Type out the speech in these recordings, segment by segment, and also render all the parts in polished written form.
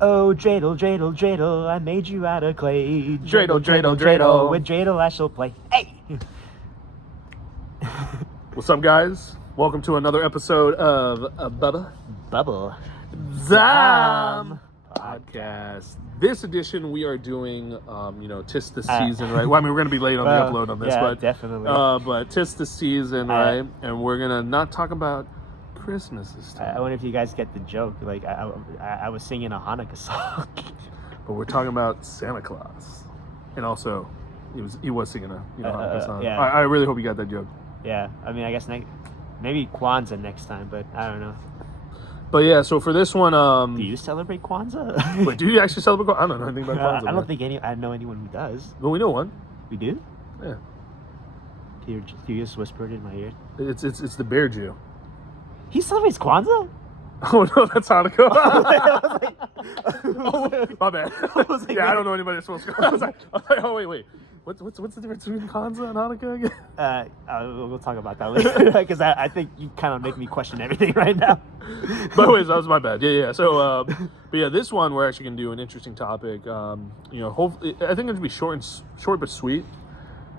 Oh, dreidel, dreidel, dreidel, I made you out of clay. Dreidel, dreidel, dreidel. With dreidel I shall play. Hey! What's up, guys? Welcome to another episode of Bubba Bubble. Zam podcast. This edition we are doing, tis the season, right? Well, I mean, we're going to be late on the upload on this, yeah, but definitely. But tis the season, right? And we're going to not talk about Christmas this time. I wonder if you guys get the joke. Like, I was singing a Hanukkah song. But we're talking about Santa Claus. And also, he was singing a Hanukkah song. Yeah. I really hope you got that joke. Yeah, I mean, I guess maybe Kwanzaa next time, but I don't know. But yeah, so for this one, do you celebrate Kwanzaa? Wait, do you actually celebrate Kwanzaa? I don't know anything about Kwanzaa. I don't think I know anyone who does. Well, we know one. We do? Yeah. Can you just whisper it in my ear? It's the Bear Jew. He celebrates Kwanzaa? Oh no, that's Hanukkah. My bad. I don't know anybody that's supposed to go. I was like, oh wait. What's the difference between Kwanzaa and Hanukkah again? We'll talk about that later because I think you kind of make me question everything right now. But anyways, that was my bad. Yeah. So, but yeah, this one we're actually gonna do an interesting topic. Hopefully, I think it's gonna be short but sweet.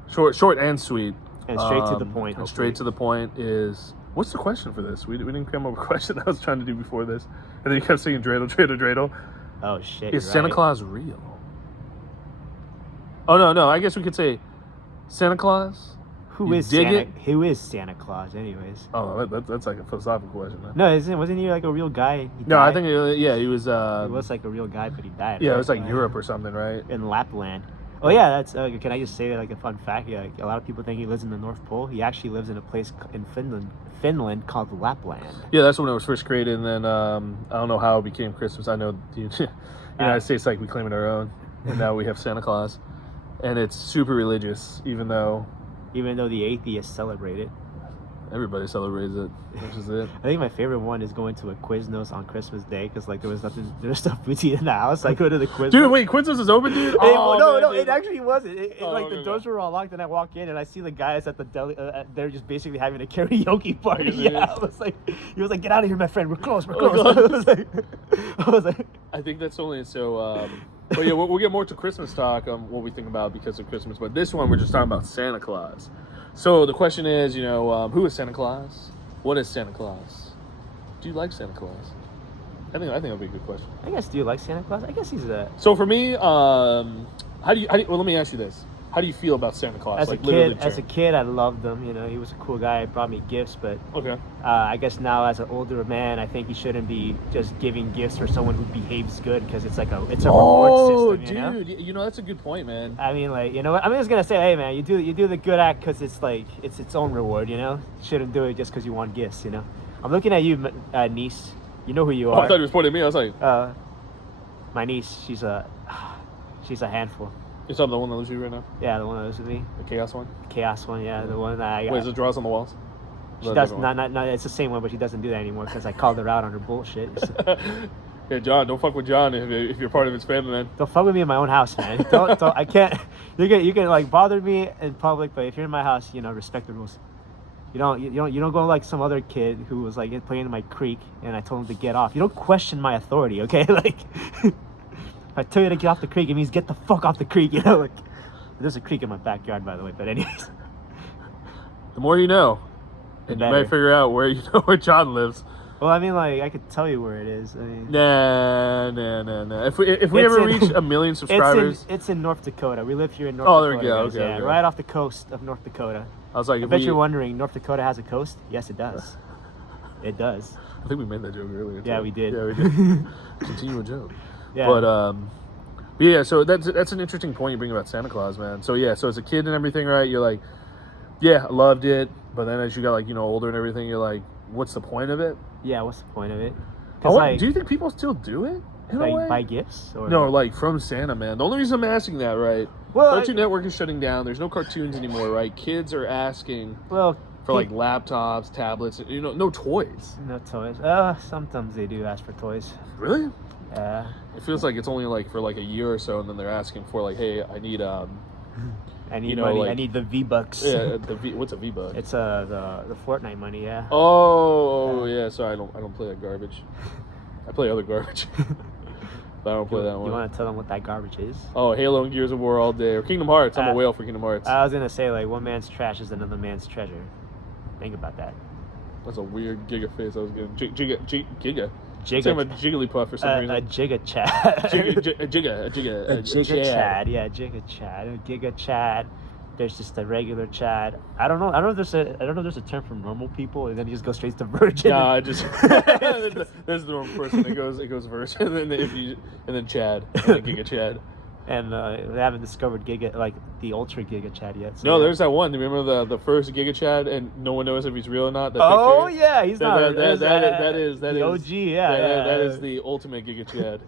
Short and sweet. And straight to the point. And straight to the point is. What's the question for this? We didn't come up with a question I was trying to do before this. And then you kept saying dreidel, dreidel, dreidel. Oh, shit. Is Santa Claus real? Oh, no. I guess we could say Santa Claus? Who is Santa Claus, anyways? Oh, that's like a philosophical question. Huh? No, wasn't he like a real guy? No, I think, he was... he was like a real guy, but he died. Yeah, right? it was like Europe or something, right? In Lapland. Oh yeah, that's. Can I just say like a fun fact? Yeah, like, a lot of people think he lives in the North Pole. He actually lives in a place in Finland called Lapland. Yeah, that's when it was first created. And then I don't know how it became Christmas. I know the United States, like we claim it our own, and now we have Santa Claus, and it's super religious, even though the atheists celebrate it. Everybody celebrates it, which is it. I think my favorite one is going to a Quiznos on Christmas Day because like there was no food to eat in the house. I go to the Quiznos. Dude, wait, Quiznos is open, dude? No, it actually wasn't. The doors were all locked, and I walk in and I see the guys at the deli. They're just basically having a karaoke party. Yeah, he was like, get out of here, my friend. We're close. I was like, I think that's only so. But yeah, we'll get more to Christmas talk on what we think about because of Christmas. But this one, we're just talking about Santa Claus. So the question is, who is Santa Claus? What is Santa Claus? Do you like Santa Claus? I think that'd be a good question. I guess, do you like Santa Claus? I guess he's a... So for me, well, let me ask you this. How do you feel about Santa Claus? As a kid, I loved him. He was a cool guy. He brought me gifts, but okay. I guess now as an older man, I think he shouldn't be just giving gifts for someone who behaves good because it's a reward system. Oh, dude, that's a good point, man. I mean, like, you know what? I'm just gonna say, hey, man, you do the good act because it's like it's its own reward. You shouldn't do it just because you want gifts. I'm looking at you, niece. You know who you are. I thought you was pointing at me. I was like, my niece. She's a handful. Is that the one that lives with you right now? Yeah, the one that lives with me. The chaos one? Chaos one, yeah. The one that I got. Wait, is it draws on the walls? She does not. It's the same one, but she doesn't do that anymore because I called her out on her bullshit. Yeah, John, don't fuck with John if you're part of his family, man. Don't fuck with me in my own house, man. Don't. I can't. You can like bother me in public, but if you're in my house, respect the rules. You don't go like some other kid who was like playing in my creek, and I told him to get off. You don't question my authority, okay? Like. If I tell you to get off the creek, it means get the fuck off the creek, like. There's a creek in my backyard, by the way, but anyways. The more you know. And you might figure out where John lives. Well, I mean, like, I could tell you where it is. I mean, Nah. If we ever reach 1 million subscribers. It's in North Dakota. We live here in North Dakota. Oh, there we go. Guys. Okay, right off the coast of North Dakota. I was like, I bet you're wondering, North Dakota has a coast? Yes, it does. It does. I think we made that joke earlier. Yeah, we did. Yeah, we did. Continue a joke. Yeah. But yeah, so that's an interesting point you bring about Santa Claus, man. So yeah, so as a kid and everything, right? You're like, yeah, I loved it. But then as you got like older and everything, you're like, what's the point of it? Yeah, what's the point of it? Do you think people still do it? Like buy gifts? Or no, like from Santa, man. The only reason I'm asking that, right? Well, Cartoon Network is shutting down. There's no cartoons anymore, right? Kids are asking. For like laptops, tablets, no toys. No toys. Sometimes they do ask for toys. Really? Yeah. It feels like it's only like for like a year or so, and then they're asking for like, hey, I need money. Like, I need the V-Bucks. Yeah, what's a V-Buck? It's the Fortnite money, yeah. Oh, yeah. Sorry, I don't play that garbage. I play other garbage. But I don't play that You one. want to tell them what that garbage is? Oh, Halo and Gears of War all day. Or Kingdom Hearts. I'm a whale for Kingdom Hearts. I was gonna say like one man's trash is another man's treasure. Think about that. That's a weird Giga face I was getting. Giga. Jigga. I'm a Jigglypuff for some reason. A Jigga Chad. A Jigga Jigga Chad. Yeah, Jigga Chad. A Giga Chad. There's just a regular Chad. I don't know if there's a term for normal people, and then you just go straight to virgin. Nah, I just there's the wrong person. It goes virgin, and then Chad, and then Giga Chad. And they haven't discovered Giga, like the Ultra Giga Chad yet. So No, yeah. there's that one. Remember the first Giga Chad, and no one knows if he's real or not. That Oh picture? yeah, he's not. That is the OG. Yeah, that is the ultimate Giga Chad.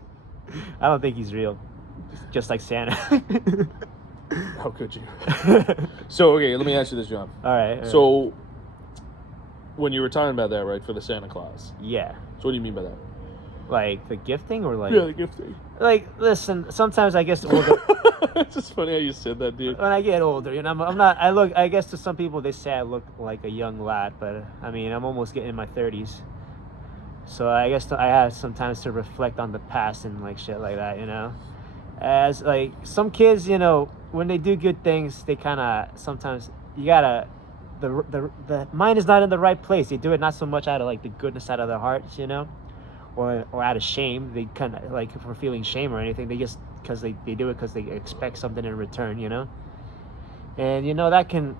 I don't think he's real. Just like Santa. How could you? So okay, let me ask you this, John. All right. So when you were talking about that, right, for the Santa Claus. Yeah. So what do you mean by that? Like the gifting or like? Yeah, the gifting. Like, listen. Sometimes I guess older. It's just funny how you said that, dude. When I get older, you know, I'm not. I look. I guess to some people they say I look like a young lad, but I mean I'm almost getting in my 30s. So I guess I have sometimes to reflect on the past and like shit like that, you know. As like some kids, you know, when they do good things, they kind of sometimes you gotta. The mind is not in the right place. They do it not so much out of like the goodness out of their hearts, you know. Or out of shame, they kind of like for feeling shame or anything. They just because they do it because they expect something in return, you know. And you know that can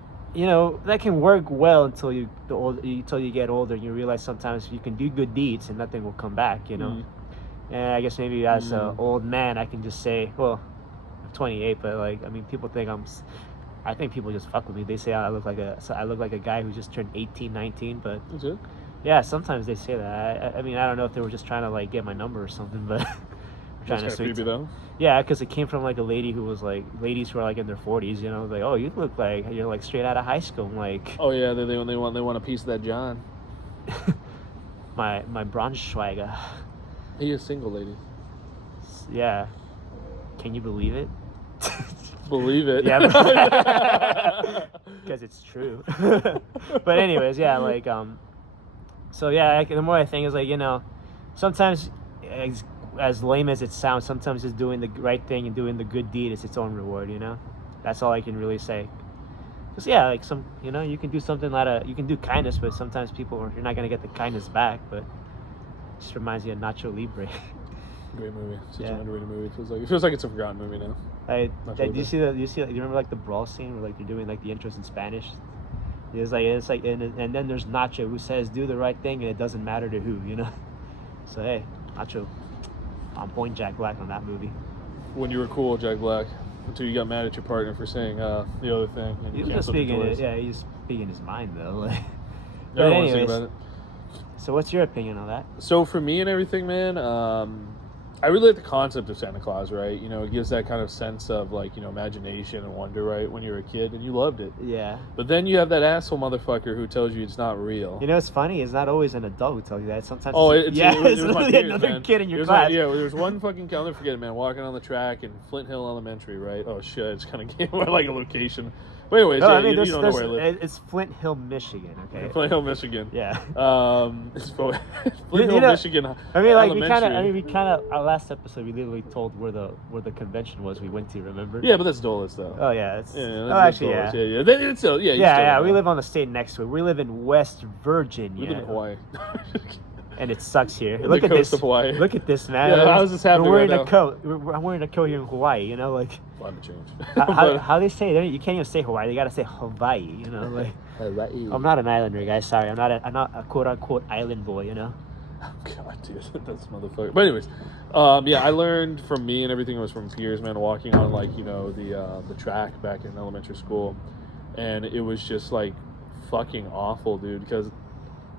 work well until you get older and you realize sometimes you can do good deeds and nothing will come back, you know. And I guess maybe as an old man, I can just say, well, I'm 28, but like I mean, people think I think people just fuck with me. They say I look like a guy who just turned 18, 19, but. That's it. Yeah, sometimes they say that. I mean, I don't know if they were just trying to like get my number or something, but That's kind of creepy though. Yeah, because it came from like a lady who was like ladies who are like in their 40s, you know, like, oh, you look like you're like straight out of high school. I'm like, oh yeah, they want a piece of that John. my Braunschweiger. He is single, lady. Yeah, can you believe it? Believe it. Yeah, because it's true. But anyways, yeah, like So yeah, the more I think is like, you know, sometimes as lame as it sounds, sometimes just doing the right thing and doing the good deed is its own reward, you know. That's all I can really say. Cause yeah, like you can do something you can do kindness, but sometimes you're not gonna get the kindness back. But it just reminds me of Nacho Libre. Great movie. Such an underrated movie. It feels like it's a forgotten movie now. Do you remember like the brawl scene where like they're doing like the intros in Spanish? It's like, and then there's Nacho who says, "Do the right thing, and it doesn't matter to who," you know. So hey, Nacho, on point, Jack Black on that movie. When you were cool, Jack Black, until you got mad at your partner for saying the other thing. And He was just speaking. He's speaking his mind though. Like, but Everyone's thinking anyways, about it. so what's your opinion on that? So for me and everything, man, I really like the concept of Santa Claus, right? You know, it gives that kind of sense of like, you know, imagination and wonder, right? When you're a kid and you loved it. Yeah. But then you have that asshole motherfucker who tells you it's not real. You know, it's funny. It's not always an adult who tells you that. Sometimes. It's literally peers, another man. kid in your class. There's one fucking, I'll never forget it, man, walking on the track in Flint Hill Elementary, right? Oh shit, it's kind of gave like a location. But anyways, No, yeah, I mean, you don't know where I live. it's Flint Hill, Michigan. Okay. Flint Hill, Michigan. Yeah. It's Flint Hill, Michigan. I mean, like Elementary. our last episode we literally told where the convention was we went to. Remember? Yeah, but that's Dulles though. Oh yeah. Actually, yeah. It's still, We live on the state next to it. We live in West Virginia. We live in Hawaii. And it sucks here. The Look at coast this. of Hawaii. Look at this, man. Yeah, how's this happening We're wearing right a now? coat. I'm wearing a coat here in Hawaii. You know, like Climate change. how they say it? You can't even say Hawaii. They gotta say Hawaii. You know, like Hawaii. I'm not an islander, guys. Sorry, I'm not a quote unquote island boy. You know. Oh, God, dude, that's motherfucker. But anyways, I learned from me and everything was from peers, man, walking on like, you know, the track back in elementary school, and it was just like fucking awful, dude, because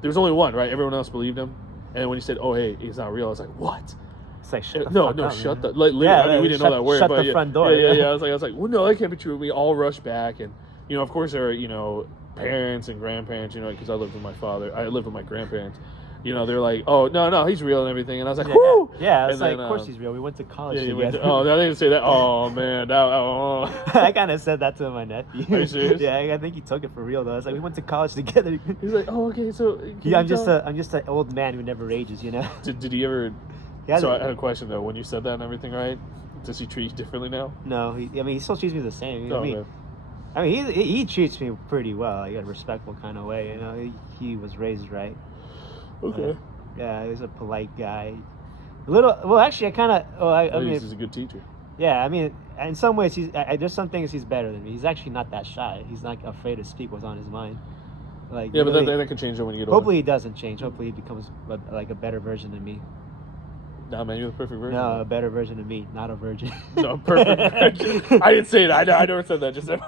there was only one, right? Everyone else believed him, and when he said, "Oh, hey, he's not real," I was like, "What?" It's like shut the No, fuck up, shut man. the like. Literally, I mean, we didn't know that word, shut but the front door. Yeah. I was like, well, no, that can't be true. We all rushed back, and you know, of course, there are, you know, parents and grandparents, you know, because I lived with my father. I lived with my grandparents. You know, they're like, "Oh, no, he's real and everything," and I was like, "Whoo!" Yeah, it's And like, then, of course he's real. We went to college Yeah, together. I didn't say that. Oh man, I kind of said that to my nephew. Are you serious? Yeah, I think he took it for real though. I was like, we went to college together. He's like, "Oh, okay, so." Yeah, I'm just an old man who never ages, you know. Did he ever He So I hasn't- had a question though. When you said that and everything, right? Does he treat you differently now? No, he still treats me the same. Oh, man. I mean, he treats me pretty well, like in a respectful kind of way. You know, he was raised right. Okay. Yeah, he's a polite guy. Well, actually, I kind of. I mean, he's a good teacher. yeah, I mean, in some ways, there's some things he's better than me. He's actually not that shy. He's not afraid to speak what's on his mind. Like, Yeah, really, but that can change when you get older. hopefully he doesn't change. Hopefully he becomes like a better version of me. Nah, man, you're the perfect version. No, a better version of me, not a virgin. No, perfect version. I didn't say it. I never said that. Just said.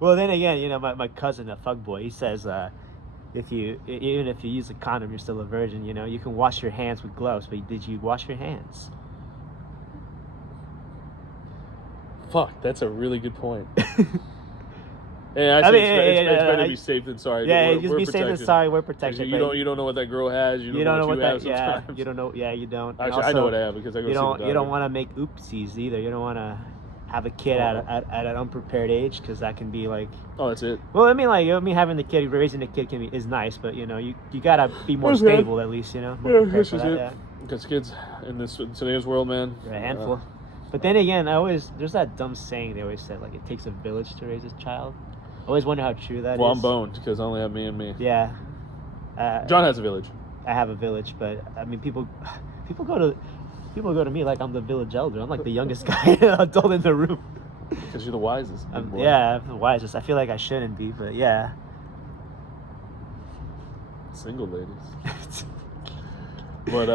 Well, then again, you know, my cousin, a fuckboy, he says, even if you use a condom, you're still a virgin. You know, you can wash your hands with gloves, but did you wash your hands? Fuck, that's a really good point. Yeah, I mean, it's better to be safe than sorry. Yeah, we're just be safe than sorry. We're protected. You don't know what that girl has. You don't know what you have sometimes. You don't know. Yeah, you don't. Actually, I know what I have because I go. You don't want to make oopsies either. You don't want to have a kid at an unprepared age because that can be like. Oh, that's it. Well, I mean, having the kid, raising the kid is nice, but you know, you gotta be more stable at least. You know. Yeah, this is it. Because kids in today's world, man. They're a handful. But then again, there's that dumb saying they always said, like, it takes a village to raise a child. I always wonder how true that is. Well, I'm boned because I only have me and me. Yeah. John has a village. I have a village, but I mean, people go to me like I'm the village elder. I'm like the youngest guy adult in the room. Because you're the wisest. Yeah, I'm the wisest. I feel like I shouldn't be, but yeah. Single ladies. But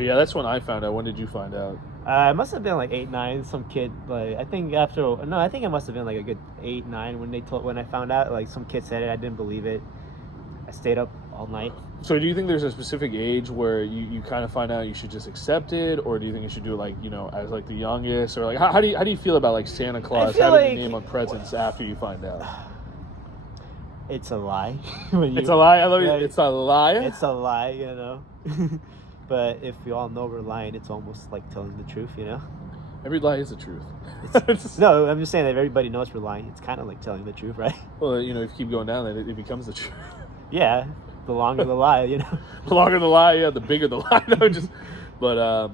yeah, that's when I found out. When did you find out? It must have been like 8, 9. Some kid, like I think it must have been like a good 8, 9 when I found out. Like some kid said it, I didn't believe it. I stayed up all night. So do you think there's a specific age where you kind of find out you should just accept it, or do you think you should do it like, you know, as like the youngest, or like how do you feel about like Santa Claus having your name on presents after you find out? It's a lie. It's a lie. I love you. It's a lie. It's a lie, you know. But if we all know we're lying, it's almost like telling the truth, you know? Every lie is the truth. No, I'm just saying that everybody knows we're lying. It's kind of like telling the truth, right? Well, you know, if you keep going down, then it becomes the truth. Yeah, the longer the lie, you know? The longer the lie, yeah, the bigger the lie. No,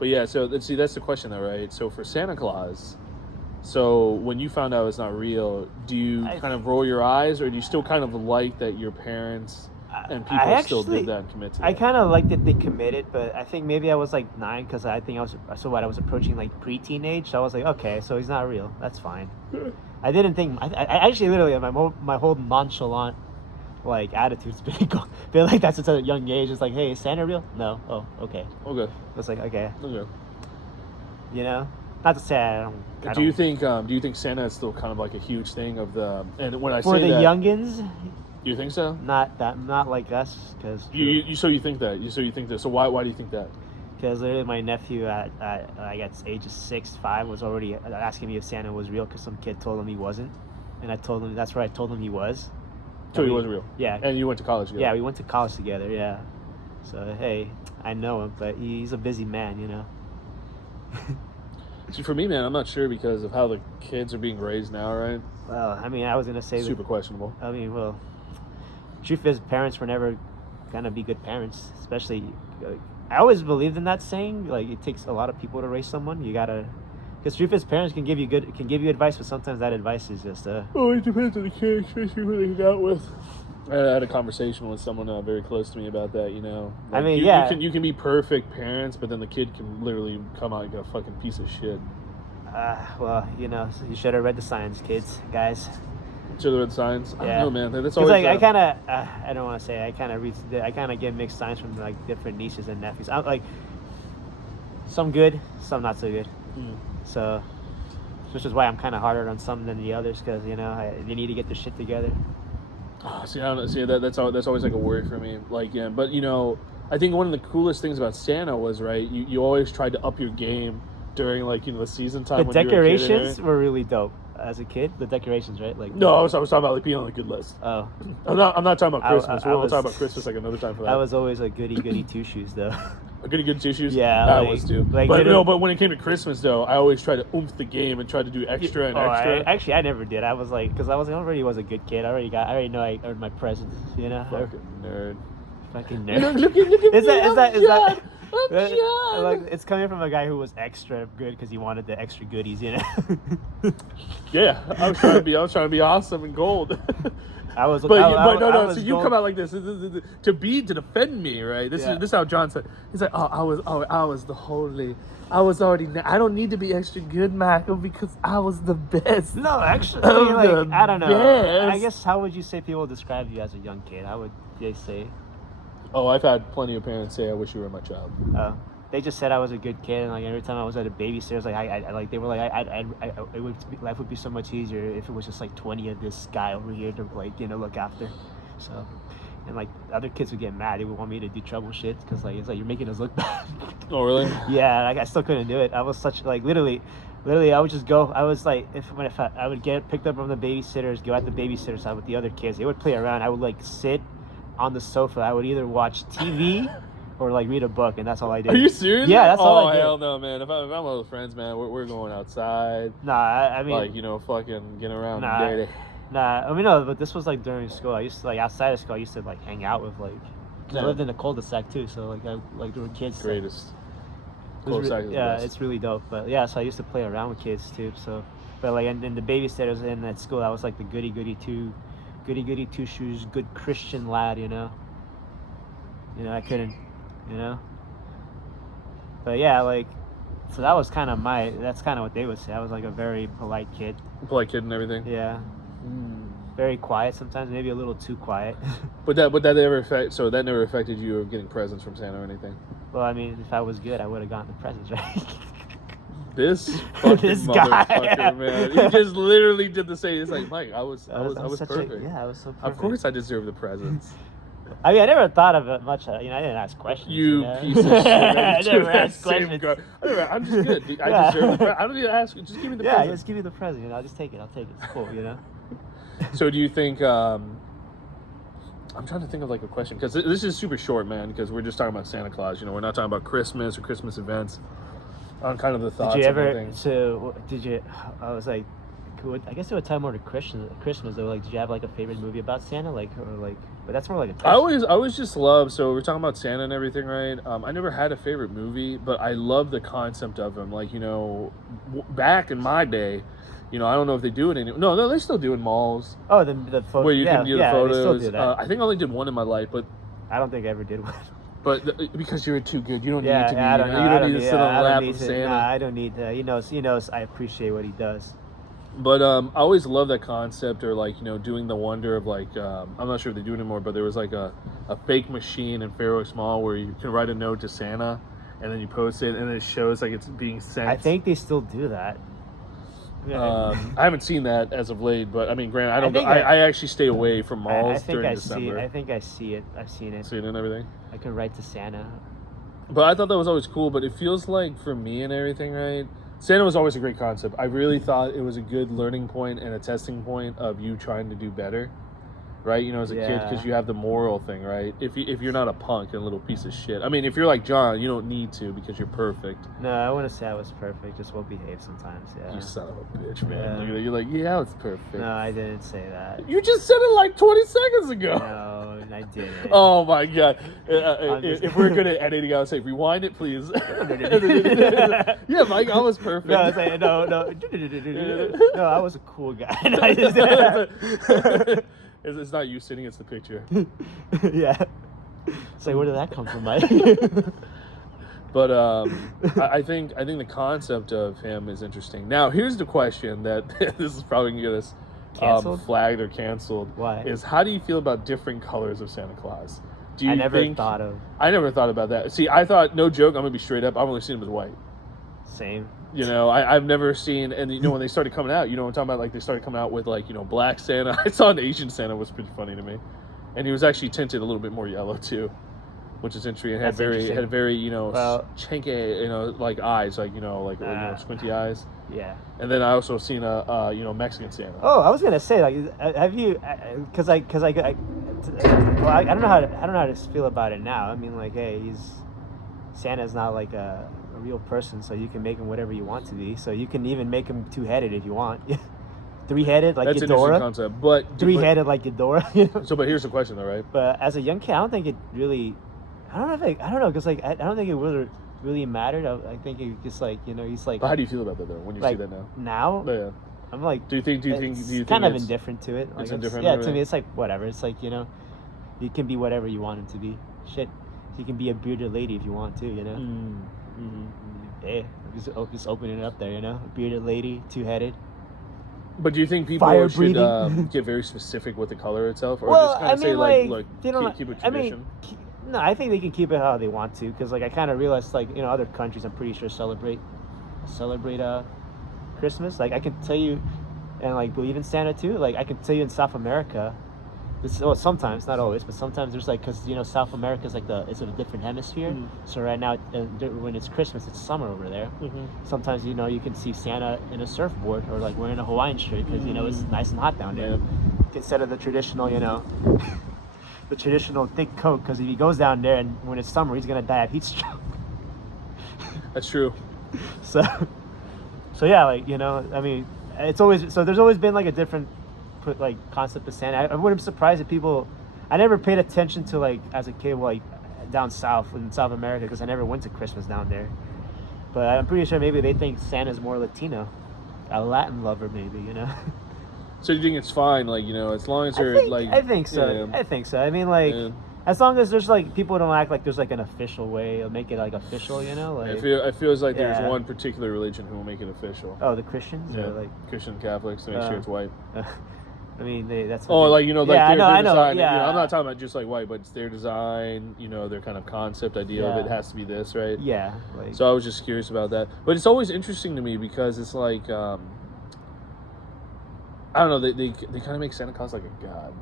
but yeah, so let's see, that's the question though, right? So for Santa Claus, so when you found out it's not real, do you kind of roll your eyes, or do you still kind of like that your parents and people still did that and commit to that? I kind of liked that they committed, but I think maybe I was like 9 because I think I was approaching like preteen age. So I was like, okay, so he's not real. That's fine. I didn't think. I actually literally my whole nonchalant like attitude's been like that since a young age. It's like, hey, is Santa real? No. Oh, okay. Okay. It's like okay. Okay. You know, not to say I don't. Do you think Santa is still kind of like a huge thing of the? And when I for say the that, youngins, do you think so? not like us, because you think that? So why do you think that? Because literally my nephew at I guess ages 6, 5 was already asking me if Santa was real because some kid told him he wasn't, and I told him that's where I told him he was. So he wasn't real. Yeah. And you went to college together. Yeah, we went to college together. Yeah. So hey, I know him, but he's a busy man, you know. See, for me, man, I'm not sure because of how the kids are being raised now, right? Well, I mean, I was gonna say super questionable. I mean, well, truth is, parents were never gonna be good parents. Especially, I always believed in that saying. Like, it takes a lot of people to raise someone. You gotta, because truth is, parents can give you advice, but sometimes that advice is just Oh, it depends on the kid, especially who they hang out with. I had a conversation with someone very close to me about that. You know, like, I mean, you can be perfect parents, but then the kid can literally come out like a fucking piece of shit. Well, you know, you should have read the signs, kids, guys. Should have read signs. Yeah. I don't know, man. That's always. always. Like, I kind of, I don't want to say, I kind of get mixed signs from like different nieces and nephews. I'm like, some good, some not so good. So, which is why I'm kind of harder on some than the others, because you know they need to get their shit together. See, I don't see that. That's always like a worry for me. Like, yeah, but you know, I think one of the coolest things about Santa was you always tried to up your game during like the season time. The decorations were really dope as a kid. The decorations, right? Like no, I was talking about like being on a good list. Oh, I'm not talking about Christmas. We'll talk about Christmas like another time for that. I was always a goody two shoes though. A goody two shoes. Yeah, I was too. Like, but when it came to Christmas though, I always tried to oomph the game and try to do extra and extra. I never did. I was like, because I already was a good kid. I already know I earned my presents. You know. Fucking nerd. Fucking nerd. Look at is that Like, it's coming from a guy who was extra good because he wanted the extra goodies, you know. Yeah, I was trying to be awesome and gold. I was, but I no. was So you gold. come out like this to defend me, right? This is how John said. He's like, I was the holy. I was already. I don't need to be extra good, Michael, because I was the best. No, actually, Of like, the I don't know. best. I guess, how would you say people describe you as a young kid? How would they say? Oh, I've had plenty of parents say, "I wish you were my child." They just said I was a good kid, and like every time I was at a babysitter's, like I like they were like it would life would be so much easier if it was just like 20 of this guy over here to, like, you know, look after. So, and like other kids would get mad. They would want me to do trouble shit because like it's like you're making us look bad. Oh, really? Yeah, like I still couldn't do it. I was such like literally I would just go. I was like if I would get picked up from the babysitters, go at the babysitter's side with the other kids. They would play around. I would like sit on the sofa. I would either watch TV or like read a book, and that's all I did. Are you serious? Yeah, that's all I did. Oh, hell no, man. If I'm with friends, man, we're going outside. Nah, I mean, like, you know, fucking getting around Nah. dirty. I mean, no, but this was like during school. I used to, like, outside of school, I used to like hang out with, like, 'cause I lived in a cul-de-sac too, so like there were kids. Greatest. It was Cul-de-sac is the yeah, best. it's really dope. But yeah, so I used to play around with kids too. So, but like, and the babysitters in that school, I was like the goody two shoes, good Christian lad, you know. I couldn't, you know. But yeah, like, so that was kind of that's kind of what they would say. I was like a very polite kid. Polite kid and everything. Yeah. Very quiet sometimes, maybe a little too quiet. But that never affected you of getting presents from Santa or anything. Well, I mean, if I was good, I would have gotten the presents, right? This fucking This guy. motherfucker, man. He just literally did the same. It's like, Mike, I was such perfect. I was so perfect. Of course, I deserve the presents. I mean, I never thought of it much. I didn't ask questions. You know? piece of shit. I never That asked same questions. guy. I'm just good. I Yeah. deserve the present. I don't need to ask. Just give me the Yeah, present. just give me the present. I'll just take it. I'll take it. It's cool, So do you think? I'm trying to think of like a question because this is super short, man. Because we're just talking about Santa Claus. We're not talking about Christmas or Christmas events. On kind of the thoughts. Did you ever? and things. So did you? I was like, I guess it would tie more to Christmas though. Like, did you have like a favorite movie about Santa? Like, or like, but that's more like a. I always just love. So we're talking about Santa and everything, right? I never had a favorite movie, but I love the concept of him. Like, back in my day, I don't know if they do it anymore. No, they still do in malls. Oh, the photos. Where you can do the photos. They still do that. I think I only did one in my life, but I don't think I ever did one. Because you're too good, you don't need to be. I don't know. You don't need to sit on I the don't lap need of to. Santa. Nah, I don't need to. He knows. I appreciate what he does. But I always love that concept, or like doing the wonder of like I'm not sure if they do it anymore, but there was like a fake machine in Fair Oaks Mall where you can write a note to Santa, and then you post it, and it shows like it's being sent. I think they still do that. I haven't seen that as of late, but I mean, granted, I actually stay away from malls during December. I think I see it. I've seen it. Seen it and everything. I can write to Santa. But I thought that was always cool. But it feels like for me and everything, right? Santa was always a great concept. I really thought it was a good learning point and a testing point of you trying to do better, right? As a kid, because you have the moral thing, right? If you're not a punk and a little piece of shit. I mean, if you're like John, you don't need to because you're perfect. No, I wouldn't say I was perfect. Just won't behave sometimes. Yeah. You son of a bitch, man. Yeah. Look at it. You're like, yeah, I was perfect. No, I didn't say that. You just said it like 20 seconds ago. No, I didn't. Oh my god! If we're good at editing, I'll say rewind it, please. Yeah, Mike, I was perfect. No, no, I was a cool guy. It's not you sitting; it's the picture. Yeah. It's like, where did that come from, Mike? But I think the concept of him is interesting. Now, here's the question that this is probably gonna get us flagged or canceled. Why? Is how do you feel about different colors of Santa Claus? Do you I never think, thought of. I never thought about that. See, I thought, no joke, I'm gonna be straight up. I've only seen him as white. Same. I've never seen, and when they started coming out, what I'm talking about, like they started coming out with like Black Santa. I saw an Asian Santa was pretty funny to me, and he was actually tinted a little bit more yellow too, which is interesting. It had very chinky, like eyes, like squinty eyes. Yeah. And then I also seen a Mexican Santa. Oh, I was gonna say, like, have you? Because I don't know how to feel about it now. I mean, like, hey, Santa's not like a real person, so you can make him whatever you want to be. So you can even make him two-headed if you want. Three-headed like That's an interesting Ghidorah. concept, but Three-headed like Ghidorah. So, but here's the question, though, right? But as a young kid, I don't think it really. I don't know because like I don't think it really mattered. I think it just like he's like. But how do you feel about that though when you like, see that now? Now, Yeah. I'm like. Do you think kind of it's indifferent to it? Like, it's indifferent? Yeah, to me it's like whatever. It's like you can be whatever you want him to be. Shit, you can be a bearded lady if you want to. Hey, just opening it up there. A bearded lady, two-headed. But do you think people Fire should breathing. get very specific with the color itself, or Well, just kind of say they don't. keep it tradition? No, I think they can keep it how they want to, because like I kind of realized like other countries I'm pretty sure celebrate Christmas. Like I can tell you, and like believe in Santa too. Like I can tell you in South America, sometimes, not always, but sometimes there's like because South America is like it's a different hemisphere. So right now when it's Christmas, it's summer over there. Sometimes you can see Santa in a surfboard or like wearing a Hawaiian shirt because it's nice and hot down there instead of the traditional the traditional thick coat, because if he goes down there and when it's summer he's gonna die of heat stroke. That's true. So yeah, like I mean it's always there's always been like a different like concept of Santa. I wouldn't be surprised if people. I never paid attention to like as a kid like down south in South America because I never went to Christmas down there. But I'm pretty sure maybe they think Santa's more Latino, a Latin lover maybe. So you think it's fine, like as long as you're I think so. Yeah. I think so. I mean, like as long as there's like people don't act like there's like an official way of make it like official. Like it feels like there's one particular religion who will make it official. Oh, the Christians? Yeah, or like Christian Catholics to make sure it's white. I mean, that's. Oh, like their design. Yeah. I'm not talking about just like white, but it's their design. Their kind of concept idea of it has to be this, right? Yeah. Like, so I was just curious about that, but it's always interesting to me because it's like I don't know. They kind of make Santa Claus like a god.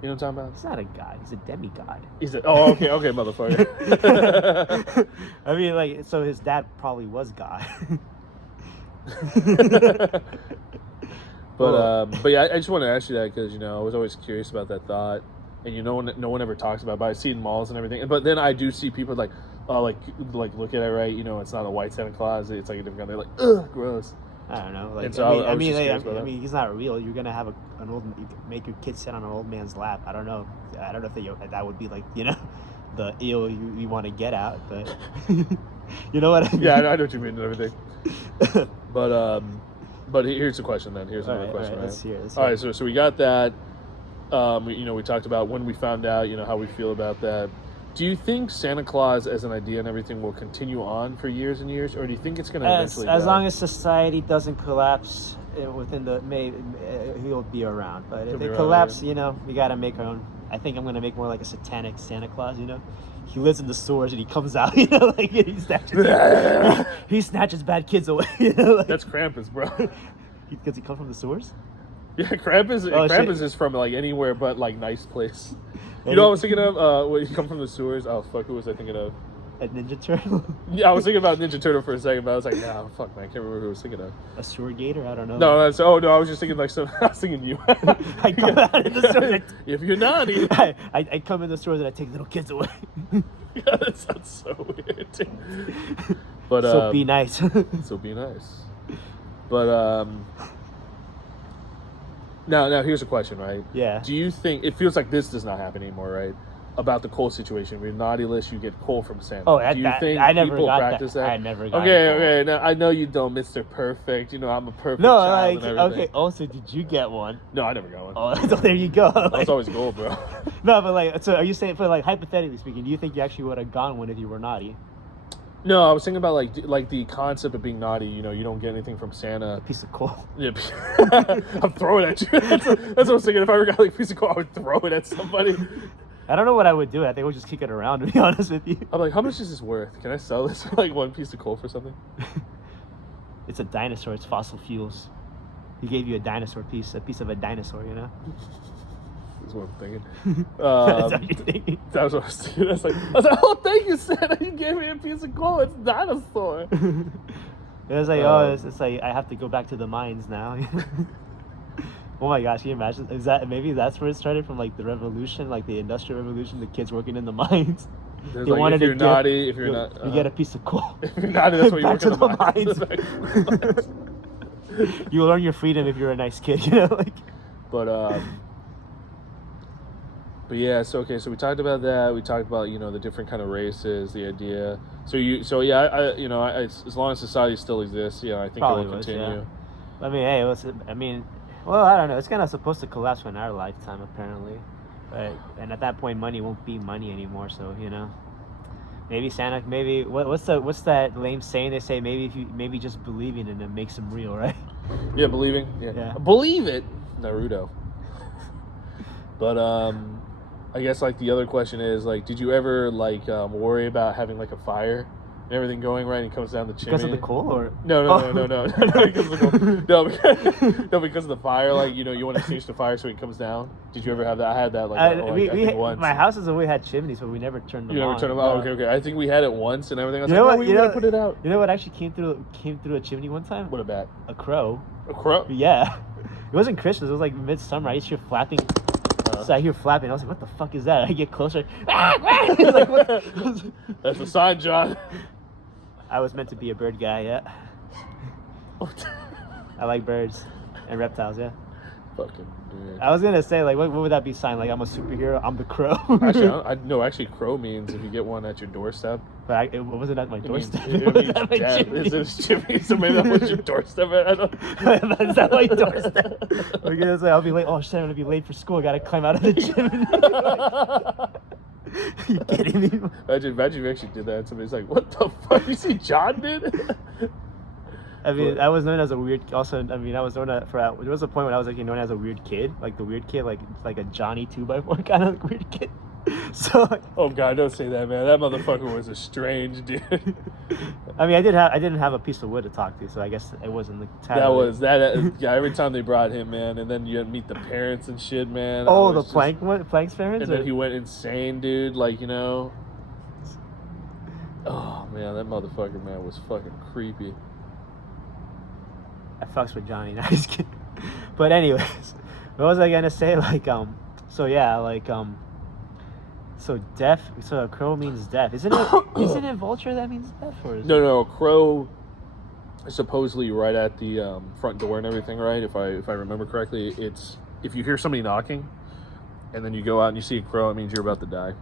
You know what I'm talking about? He's not a god. He's a demigod. He's okay, motherfucker. I mean, like, so his dad probably was God. But yeah, I just want to ask you that because I was always curious about that thought, and no one ever talks about it. But I see it in malls and everything. But then I do see people like look at it, right? It's not a white Santa Claus. It's like a different guy. They're like, ugh, gross. I don't know. Like, so I mean, he's not real. You're gonna have an old. You make your kid sit on an old man's lap. I don't know. I don't know if that would be like the ill you want to get out, but you know what I mean. Yeah, I know what you mean and everything. But here's the question then. Here's another question. Right, let's hear. All right, so we got that. We talked about when we found out. How we feel about that. Do you think Santa Claus as an idea and everything will continue on for years and years, or do you think it's going to eventually die? As long as society doesn't collapse within he'll be around. But if it collapses, we got to make our own. I think I'm going to make more like a satanic Santa Claus. He lives in the sewers and he comes out. Like he snatches bad kids away. Like, that's Krampus, bro. Does he come from the sewers? Yeah, Krampus is from like anywhere but like nice place. What I was thinking of? When you come from the sewers. Oh fuck, who was I thinking of? A Ninja Turtle? Yeah, I was thinking about Ninja Turtle for a second, but I was like, nah, fuck, man, I can't remember who I was thinking of. A sewer gator? I don't know. No, I was just thinking like I was thinking you. I come out in the stores. If you're naughty. I come in the stores and I take little kids away. Yeah, that sounds so weird. But so be nice. So be nice. But now here's a question, right? Yeah. Do you think it feels like this does not happen anymore, right? About the coal situation, with naughty list, you get coal from Santa. Oh, do you think I never people got practice that? I never got Okay. Now I know you don't, Mr. Perfect. I'm a perfect no, child like and everything. okay. Also, did you get one? No, I never got one. Oh, so there you go. That was always gold, bro. No, but like, so are you saying, for like hypothetically speaking, do you think you actually would have gone one if you were naughty? No, I was thinking about like the concept of being naughty. You don't get anything from Santa. A piece of coal. Yeah, I'm throwing it at you. That's what I was thinking. If I ever got like a piece of coal, I would throw it at somebody. I don't know what I would do. I think I would just kick it around, to be honest with you. I'm like, how much is this worth? Can I sell this for like one piece of coal for something? It's a dinosaur. It's fossil fuels. He gave you a piece of a dinosaur, That's what I'm thinking. That's what you're thinking. That was what I was thinking. I was like, oh, thank you, Santa. You gave me a piece of coal. It's dinosaur. It was like, it's like I have to go back to the mines now. Oh my gosh, can you imagine? Maybe that's where it started from, like the revolution, like the industrial revolution, the kids working in the mines. If you're naughty, if you're not... you get a piece of coal. If you're naughty, that's what you work in the mines. You learn your freedom if you're a nice kid, like... But But yeah, so okay, so we talked about that. We talked about the different kind of races, the idea. So yeah, as long as society still exists, I think Probably it will was, continue. yeah. I mean, hey, well, I don't know. It's kind of supposed to collapse in our lifetime, apparently. And at that point, money won't be money anymore. So maybe Santa, maybe what's that lame saying they say? Maybe just believing in it makes them real, right? Yeah, believing. Yeah. Believe it, Naruto. But I guess like the other question is like, did you ever like worry about having like a fire and everything going right and it comes down the chimney? Because of the coal, or no, because of the coal. No, because of the fire. Like you want to extinguish the fire so it comes down. Did you ever have that? I had that I think once. My houses always had chimneys, but we never turned them on. You never turned them on? Okay. I think we had it once and everything. I was you know like, what? We gotta put it out. You know what actually came through a chimney one time? What a bat? A crow. A crow? Yeah. It wasn't Christmas. It was like midsummer. I used to hear flapping. So I hear flapping. I was like, "What the fuck is that?" I get closer. It's like, what? That's a sign, John. I was meant to be a bird guy. Yeah. I like birds and reptiles. Yeah. Fucking dude. I was gonna say like, what would that be sign? Like, I'm a superhero. I'm the crow. Actually, crow means if you get one at your doorstep. But it wasn't at my doorstep. It means death. It's chimney, so maybe that was your doorstep. I don't. Is that my doorstep? Because I'll be late. Oh shit! I'm gonna be late for school. I gotta climb out of the chimney. You kidding me? Imagine if you actually did that and somebody's like, what the fuck? You see John did? I mean, I was known as a weird. Also, I mean, I was known for. There was a point when I was like known as a weird kid, like the weird kid, like a Johnny 2x4 kind of weird kid. So. Oh God, don't say that, man. That motherfucker was a strange dude. I mean, I didn't have a piece of wood to talk to, so I guess it wasn't the. Yeah. Every time they brought him, man, and then you meet the parents and shit, man. Oh, the Plank's parents. And then he went insane, dude. Like Oh man, that motherfucker, man, was fucking creepy. I fucks with Johnny. No, just kidding. But anyways, what was I gonna say? So yeah, so deaf. So a crow means deaf. Isn't it vulture that means deaf, or is No, crow is supposedly right at the front door and everything, right? If I remember correctly, it's if you hear somebody knocking, and then you go out and you see a crow, it means you're about to die.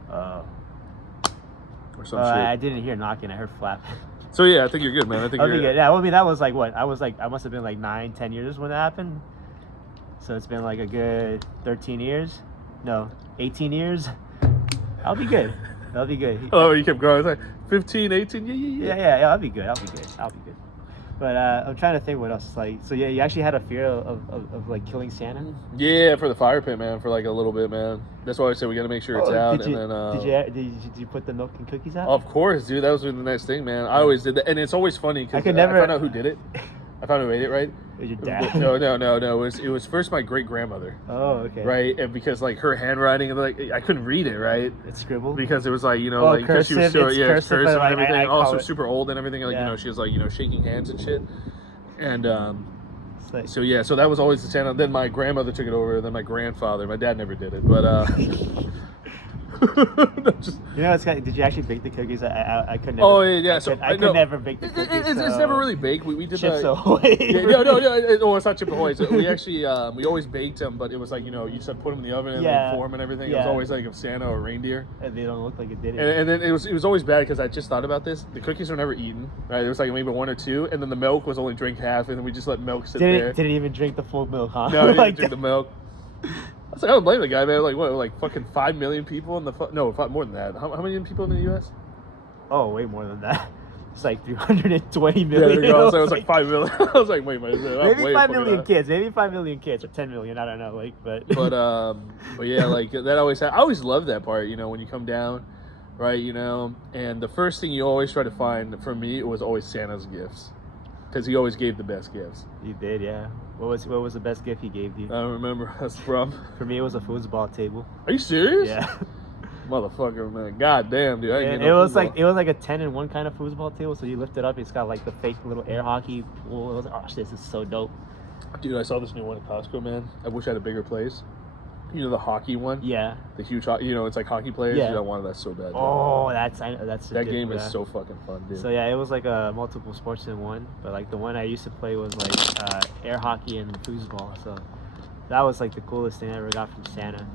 Or some shit. I didn't hear knocking. I heard flapping. So yeah, I think you're good, man. I think you're good. Yeah, I mean that was like what? I must have been like 9-10 years when that happened. So it's been like a good 13 years. No, 18 years. I'll be good. That'll be good. Oh, you kept growing. It's like 15, 18. Yeah. I'll be good. But I'm trying to think what else. So yeah, you actually had a fear of like killing Santa? Yeah, for the fire pit, man. For like a little bit, man. That's why I said we got to make sure it's out. Did you put the milk and cookies out? Of course, dude. That was the next thing, man. I always did that, and it's always funny because I found out who did it. I found out who ate it, right? Was your dad? No. It was first my great grandmother. Oh, okay. Right, and because like her handwriting and like I couldn't read it, right? It's scribbled. Because it was like like because she was cursive and everything, I also super old and everything. Like she was like shaking hands and shit, and so that was always the Santa. Then my grandmother took it over. Then my grandfather. My dad never did it, but. It's kind of, did you actually bake the cookies? I could never. Oh yeah. I could never bake the cookies. It's never really baked. We did Chips Ahoy. No, it's not Chip Ahoy. So we actually we always baked them, but it was like you just had to put them in the oven and then form and everything. It was always like of Santa or reindeer. And they don't look like it did it. And then it was always bad because I just thought about this. The cookies were never eaten. Right, there was like maybe 1 or 2, and then the milk was only drank half, and then we just let milk sit there. Didn't even drink the full milk, huh? No, I didn't drink the milk. I was like, I don't blame the guy, man. Like, what, like fucking 5 million people in the... No, more than that. How many people in the U.S.? Oh, way more than that. It's like 320 million. Yeah, there you go. So it was like 5 million. I was like, wait, maybe 5 million kids. Maybe 5 million kids or 10 million. I don't know. But yeah, like that always. I always loved that part. When you come down, right? And the first thing you always try to find for me was always Santa's gifts, because he always gave the best gifts. He did, yeah. What was the best gift he gave you? I don't remember. That's from. For me, it was a foosball table. Are you serious? Yeah. Motherfucker, man. God damn, dude. It was like a 10-in-1 kind of foosball table. So you lift it up, it's got like the fake little air hockey pool. It was like, oh shit, this is so dope. Dude, I saw this new one at Costco, man. I wish I had a bigger place. The hockey one? Yeah. The huge it's like hockey players. Yeah. Dude, I wanted that so bad. Oh, that's that game is so fucking fun, dude. So yeah, it was like a multiple sports in one, but like the one I used to play was like air hockey and foosball. So that was like the coolest thing I ever got from Santa.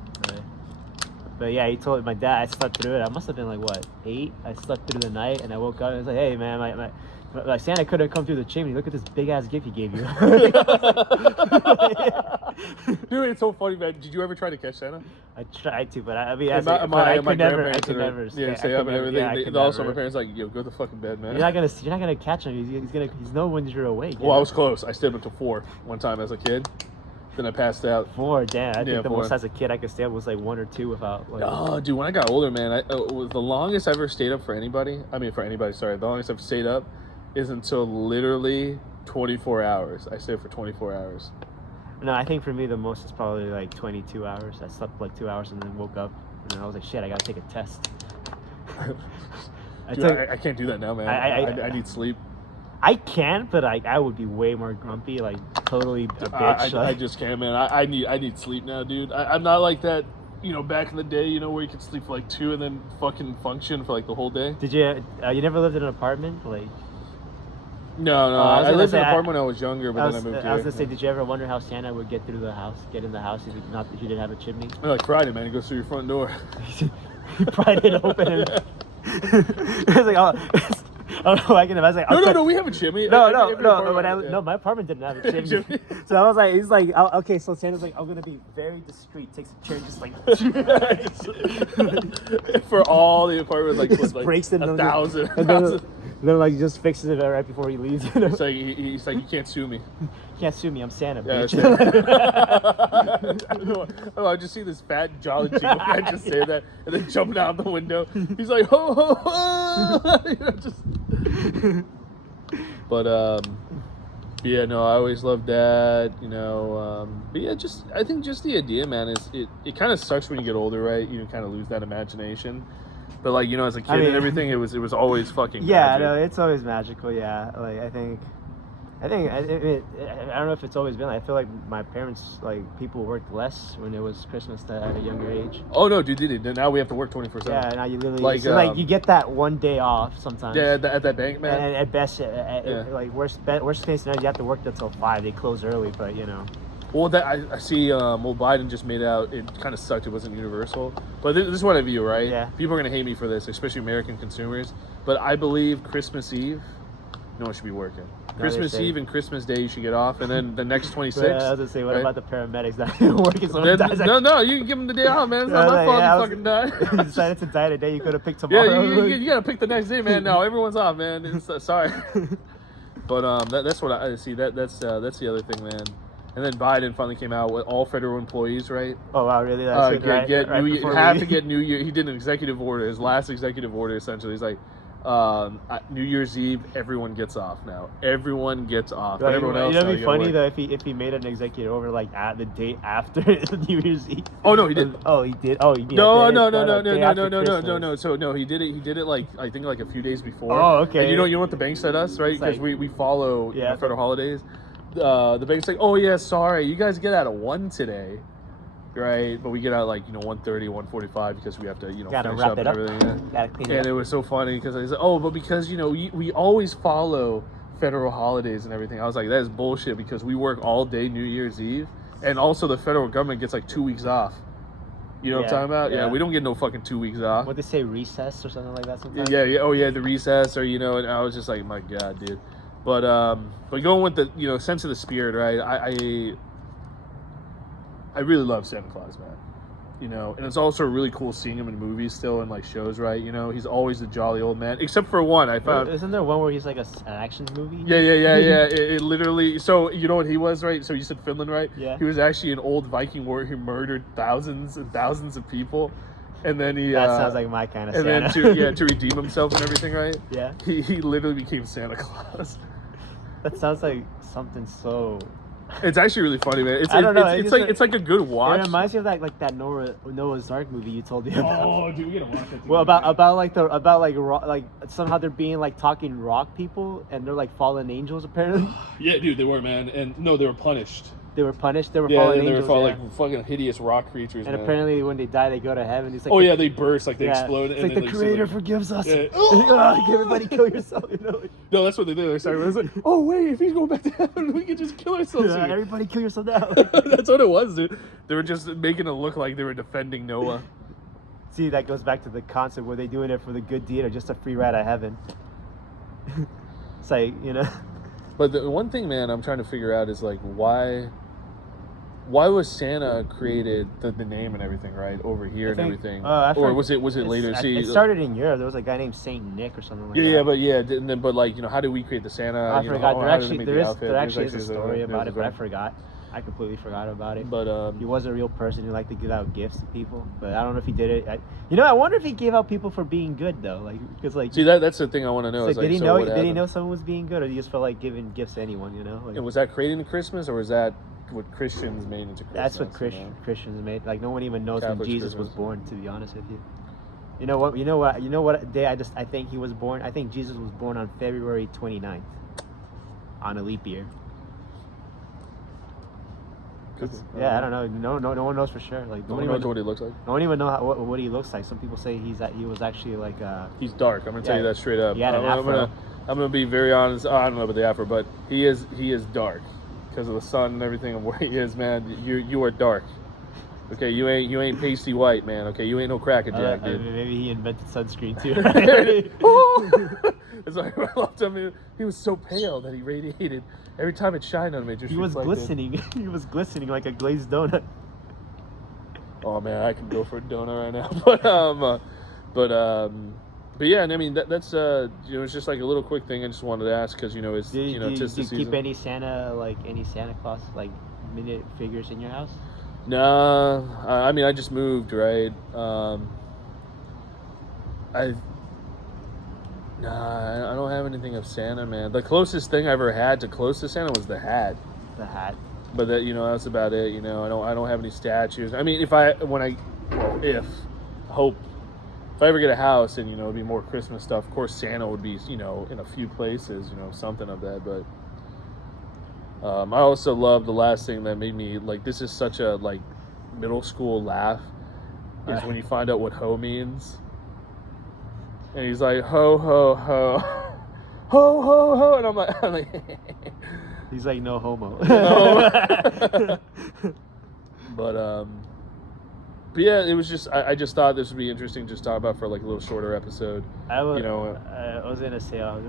But yeah, he told my dad. I slept through it. I must have been like what 8. I slept through the night, and I woke up and I was like, "Hey man, my Santa could have come through the chimney. Look at this big ass gift he gave you." Dude, it's so funny, man. Did you ever try to catch Santa? I tried to, but I My could never. grandparents I could never. yeah, stay up and everything. Also, my parents like, yo, go to fucking bed, man. You're not gonna catch him. He's know when you're awake. Well, I was close. I stayed up until 4 one time as a kid. Then I passed out. 4, damn. I think the 4. most as a kid I could stay up was like 1 or 2 without. Like, Oh, dude, when I got older, man, the longest I ever stayed up for anybody. Sorry, the longest I've stayed up is until literally 24 hours. I stayed up for 24 hours. No, I think for me the most is probably like 22 hours. I slept like 2 hours and then woke up, and then I was like, shit, I gotta take a test. I can't do that now, man. I need sleep. I can, but I would be way more grumpy, like totally a bitch. I just can't, man. I need sleep now, dude. I'm not like that, back in the day, where you could sleep for like 2 and then fucking function for like the whole day. Did you? You never lived in an apartment, like? No. I lived in an apartment when I was younger, but then I moved here. I was gonna say, did you ever wonder how Santa would get in the house if you didn't have a chimney? Like Friday, man, he goes through your front door. He pried it open and I was like, oh. I don't know. I was like, no, we have a chimney. No. My apartment didn't have a chimney. So I was like, he's like, okay. So Santa's like, I'm gonna be very discreet. Takes a chair, and just like, for all the apartments, like, just breaks it 1,000. And then like just fixes it right before he leaves. It's like he's like, you can't sue me. You can't sue me. I'm Santa. Yeah, bitch. I just see this fat jolly jingle guy just say that and then jumping out the window. He's like, ho ho ho. Just. But yeah, no, I always loved that. But yeah, I think just the idea, man, is it kind of sucks when you get older, right? You kind of lose that imagination. But like, as a kid and everything, it was always fucking yeah, magic. no, it's always magical. Yeah, like I don't know if it's always been. I feel like my parents, like, people worked less when it was Christmas at a younger age. Oh no, dude! Now we have to work 24/7. Yeah, now you literally you get that one day off sometimes. Yeah, at that bank, man. And at best, like worst case scenario, you have to work until 5. They close early, but Well, that I see. Biden just made out. It kind of sucked. It wasn't universal, but this is what I view. Right? Yeah. People are gonna hate me for this, especially American consumers. But I believe Christmas Eve, no one should be working. Christmas Eve and Christmas Day, you should get off, and then the next 26. I was gonna say, what about the paramedics that working? No, you can give them the day off, man. It's not my fault you fucking died. You decided to die today. You could have picked tomorrow. Yeah, you gotta pick the next day, man. No, everyone's off, man. Sorry. But that's what I see. That's the other thing, man. And then Biden finally came out with all federal employees, right? Oh wow, really? That's to get New Year. He did an executive order, his last executive order, essentially. He's like, New Year's Eve, everyone gets off now. Everyone gets off. Like, everyone else. It'd be funny though if he made an executive order like at the day after New Year's Eve. Oh no, he didn't. Oh, he did. Oh, you mean no. So no, he did it like I think like a few days before. Oh, okay. And you know what the bank said us, right? Because we follow federal holidays. The bank's like, oh yeah, sorry, you guys get out at 1 today, right? But we get out like 1:30, 1:45 because we have to gotta finish wrap up it and up. everything. Gotta clean And it was so funny because I said, oh, but because we always follow federal holidays and everything. I was like, that is bullshit because we work all day New Year's Eve, and also the federal government gets like 2 weeks off. You know what I'm talking about? Yeah, we don't get no fucking 2 weeks off. What they say, recess or something like that sometimes? Yeah. Oh yeah, the recess, or and I was just like, my God, dude. But going with the sense of the spirit, right? I really love Santa Claus, man. And it's also really cool seeing him in movies still and like shows, right? He's always the jolly old man, except for one I found. Isn't there one where he's like an action movie? Yeah. It literally. So you know what he was, right? So you said Finland, right? Yeah. He was actually an old Viking warrior who murdered thousands and thousands of people. And then he. That sounds like my kind of Santa. And then to redeem himself and everything, right? Yeah. He literally became Santa Claus. That sounds like something so. It's actually really funny, man. It's like a good watch. It reminds me of that Noah's Ark movie you told me about. Oh, dude, we gotta watch that. Well, about somehow they're being like talking rock people and they're like fallen angels apparently. Yeah, dude, they were, man, and no, they were punished. They were punished. They were fallen angels. They were like fucking hideous rock creatures. And man. Apparently, when they die, they go to heaven. It's like yeah, they burst, like they explode. It's and like the Creator forgives us. Yeah. Everybody kill yourself. No, that's what they do. They're sorry. It's like, oh wait, if he's going back to heaven, we can just kill ourselves. Yeah, everybody kill yourself now. That's what it was, dude. They were just making it look like they were defending Noah. See, that goes back to the concept: were they doing it for the good deed or just a free ride at heaven? It's like, you know. But the one thing, man, I'm trying to figure out is like why was Santa created the name and everything right over here and everything, or was it later? See, it started in Europe. There was a guy named Saint Nick or something like that. Yeah, but like how do we create the Santa? I forgot. There actually is a story about it, but I forgot. forgot. I completely forgot about it. But he was a real person who liked to give out gifts to people. But I don't know if he did it. I wonder if he gave out people for being good though. Like, because like. See, that's the thing I want to know. Like, did he know? Did he know someone was being good, or he just felt like giving gifts to anyone? You know. Like, and was that creating the Christmas, or was that what Christians made into Christmas? That's what Christians made. Like, no one even knows Catholic when Jesus Christmas. was born. To be honest with you. You know what day I think he was born? I think Jesus was born on February 29th, on a leap year. Yeah, I don't know. No one knows for sure. Like, no one knows what he looks like. No one even know what he looks like. Some people say he was actually like. He's dark. I'm gonna tell you that straight up. He had an afro. I'm gonna be very honest. I don't know about the afro, but he is dark because of the sun and everything and where he is, man. You are dark. Okay, you ain't pasty white, man. Okay, you ain't no crackerjack, dude. Maybe he invented sunscreen too. It's like I loved him. He was so pale that he radiated every time it shined on him. It just he was reflected. glistening. He was glistening like a glazed donut. Oh man, I can go for a donut right now. But yeah, and I mean that's it's just like a little quick thing I just wanted to ask because it's do you season. Keep any Santa Claus like minute figures in your house? No, I mean I just moved, right? I don't have anything of Santa, man. The closest thing I ever had to close to Santa was the hat. The hat. But that's about it. I don't have any statues. I mean, if I ever get a house and it'd be more Christmas stuff. Of course, Santa would be in a few places, something of that. But I also love the last thing that made me like this is such a like middle school laugh is when you find out what ho means. And he's like, ho, ho, ho. Ho, ho, ho. And I'm like he's like, no homo. But yeah, it was just, I just thought this would be interesting just to talk about for like a little shorter episode. I was going to say, I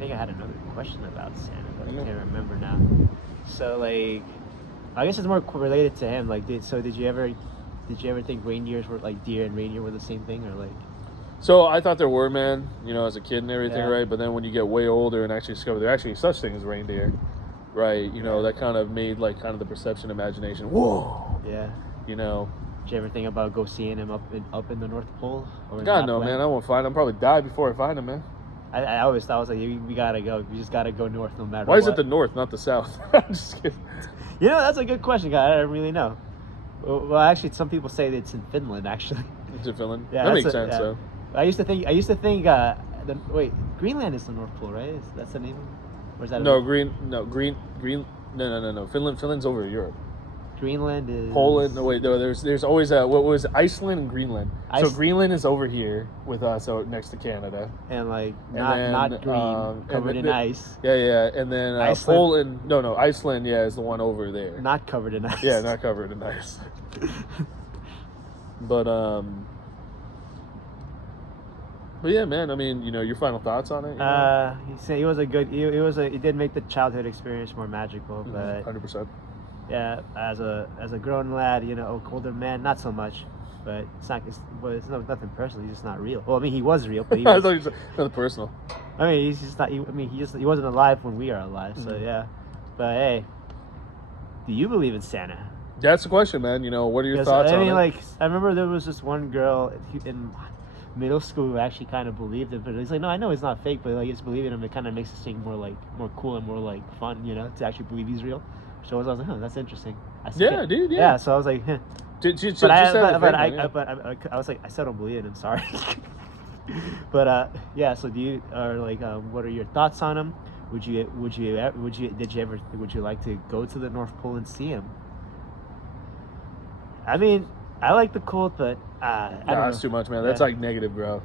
think I had another question about Santa, but I can't remember now. So like, I guess it's more related to him. Like, did you ever think reindeers were like deer and reindeer were the same thing, or like? So I thought there were, man, as a kid and everything, right? But then when you get way older and actually discover there are actually such thing as reindeer, right? That kind of made like kind of the perception, imagination. Whoa. Yeah. Did you ever think about go seeing him up in the North Pole? God no, man. I won't find him. I'll probably die before I find him, man. I always thought, I was like, we gotta go. We just gotta go north no matter what. Why is it the north, not the south? I'm just kidding. That's a good question, guy. I don't really know. Well, actually, some people say that it's in Finland. Actually, It's in Finland. Yeah, that makes sense. So. I used to think. Greenland is the North Pole, right? That's the name? Or is that No. Finland's over Europe. Greenland is Poland. No, wait. No, there's always what was Iceland and Greenland. So Greenland is over here with us, next to Canada. And not green, covered in ice. Yeah. And then Iceland. Poland. No. Iceland. Yeah, is the one over there. Not covered in ice. Yeah, not covered in ice. But yeah, man. I mean, your final thoughts on it? He said it did make the childhood experience more magical, but 100%. Yeah, as a grown lad, older man, not so much. But it's nothing personal. He's just not real. Well, I mean, he was real, but he was, I thought you said nothing personal. I mean, he's just not. He wasn't alive when we are alive. So yeah, but hey, do you believe in Santa? That's the question, man. What are your thoughts on it? I remember there was this one girl in middle school who actually kind of believed it, but he's like, no, I know it's not fake, but like, just believing him, it kind of makes this thing more cool and more like fun, to actually believe he's real. So I was like, that's interesting. Yeah, dude. Yeah. Yeah. So I was like, but I was like, I still don't believe in him. Sorry. But yeah. So what are your thoughts on him? Would you like to go to the North Pole and see him? I mean, I like the cold, but that's too much, man. That's like negative, bro.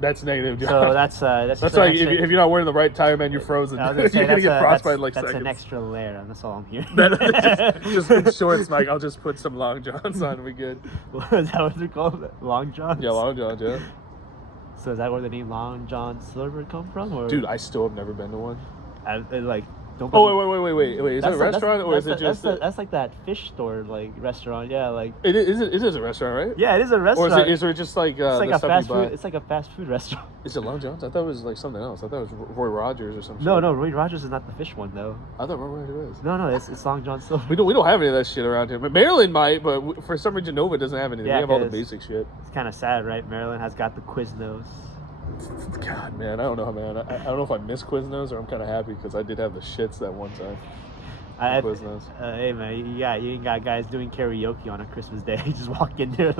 That's negative, Josh. So that's That's just like an extra, if you're not wearing the right tire, man, you're frozen. I was gonna say, You're gonna get frostbite in like that's seconds. an extra layer. That's all I'm hearing. just in shorts, Mike. I'll just put some long johns on and we good. Is that what they're called? Long Johns? Yeah, long johns, yeah. So is that where the name Long John Silver come from? Or Dude, I still have never been to one. like don't. Oh wait! Is it a That's restaurant or is it just? that's like that fish store like restaurant? Yeah, like It is a restaurant, right? yeah, it is a Or restaurant. is it just like it's like the a stuff fast you buy? food. It's like a fast food restaurant. Is it Long John's? I thought it was like something else. I thought it was Roy Rogers or something. No, Roy Rogers is not the fish one though. I thought Roy Rogers was. No, it's Long John Silver. We don't have any of that shit around here. But Maryland might, but for some reason Nova doesn't have anything. Yeah, we have all the 'cause- basic shit. It's kind of sad, right? Maryland has got the Quiznos. God, man, I don't know, man. I don't know if I miss Quiznos or I'm kind of happy because I did have the shits that one time. Quiznos. Hey man, you ain't got guys doing karaoke on a Christmas day. You just walk in there.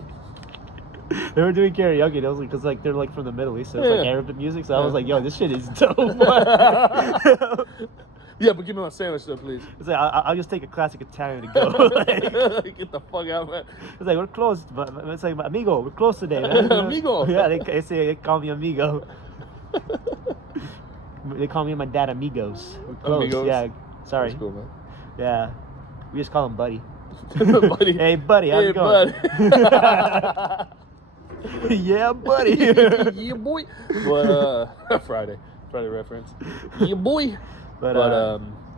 They were doing karaoke. It was because like they're like from the Middle East, so it's like Arabic music. So I was like, yo, this shit is dope. Yeah, but give me my sandwich though, please. It's like I'll just take a classic Italian to go. Like, Get the fuck out, man. it's like we're close, but it's like amigo, we're close today, man. Amigo. Yeah, they call me amigo. They call me and my dad amigos. We're close. Amigos? Yeah, sorry. That's cool, man. Yeah, we just call him buddy. Buddy. Hey buddy, how's Hey, it going? bud. Yeah, buddy. Yeah, boy. But Friday reference. Yeah, boy. But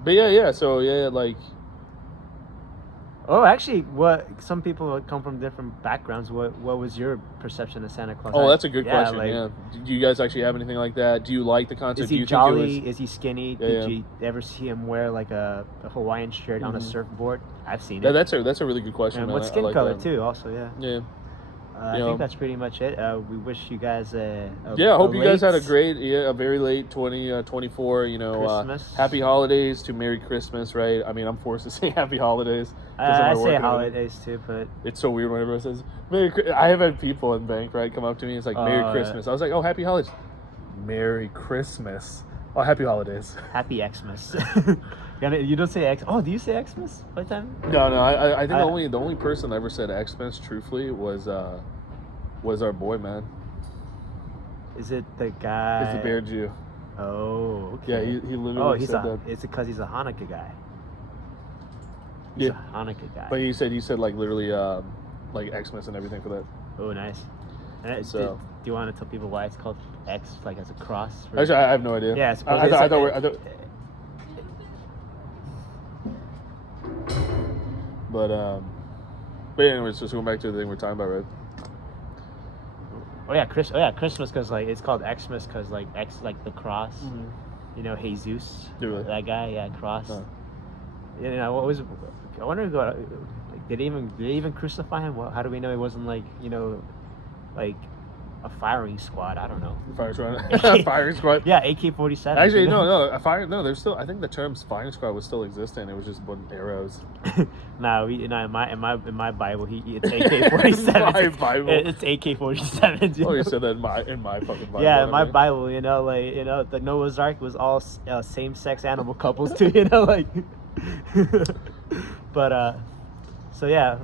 yeah. So yeah, like. Oh, actually, some people come from different backgrounds. What was your perception of Santa Claus? Oh, that's a good question. Like, Yeah. Do you guys actually have anything like that? Do you like the concept? is Do he you jolly? think it was... Is he skinny? Yeah, Did yeah. you ever see him wear like a Hawaiian shirt on a surfboard? I've seen Yeah, it. that's a really good question. And man. what I skin like color that. too? Also, yeah. Yeah. I think that's pretty much it. We wish you guys I hope you guys had a very late 2024. Christmas. Happy holidays to Merry Christmas, right? I mean, I'm forced to say Happy Holidays. 'cause of my I work say and everything. holidays too, but It's so weird whenever it says I have had people in bank, right, come up to me. It's like Merry Christmas. I was like, oh, Happy Holidays. Merry Christmas. Oh, Happy Holidays. Happy Xmas. You don't say X. Oh, do you say Xmas by the time? No. I think the only person that ever said Xmas truthfully was our boy, man. Is it the guy? It's the Bear Jew. Oh, Yeah, okay. he literally said that. It's because he's a Hanukkah guy. He's Yeah. a Hanukkah guy. But he said like literally like Xmas and everything for that. Oh, nice. And So- do you want to tell people why it's called X, like as a cross? For... Actually, I have no idea. Yeah, I supposedly thought. But anyways, just going back to the thing we're talking about, right? Oh yeah, Christmas because like it's called Xmas because like X like the cross. You know, Jesus. Really? That guy, yeah, cross. Huh. You know, what was? I wonder, like, did they even crucify him? Well, how do we know he wasn't like like a firing squad? I don't know. Fire squad. Firing squad. Yeah, AK-47. Actually, no. A fire. No, there's still. I think the term firing squad was still existing. It was just one arrows. No, in my Bible, it's AK-47. My Bible. It's AK-47. Oh, you said that in my fucking Bible. Yeah, in my I mean. Bible, the Noah's Ark was all same-sex animal couples too. Like. But so yeah.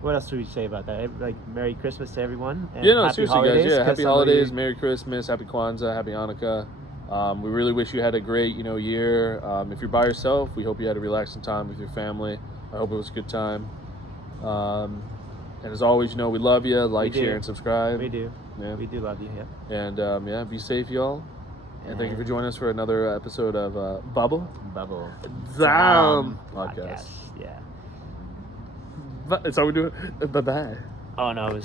What else do we say about that? Like, Merry Christmas to everyone. And happy seriously, holidays, guys. Yeah, 'cause happy some of holidays, you- Merry Christmas, Happy Kwanzaa, Happy Hanukkah. We really wish you had a great, year. If you're by yourself, we hope you had a relaxing time with your family. I hope it was a good time. And as always, we love you. Like, We do. share, and subscribe. We do. Yeah. We do love you. Yeah. And be safe, y'all. And thank you for joining us for another episode of Bubble Bubble. Damn Podcast. Yeah. That's how we do it. Bye bye. Oh no, it was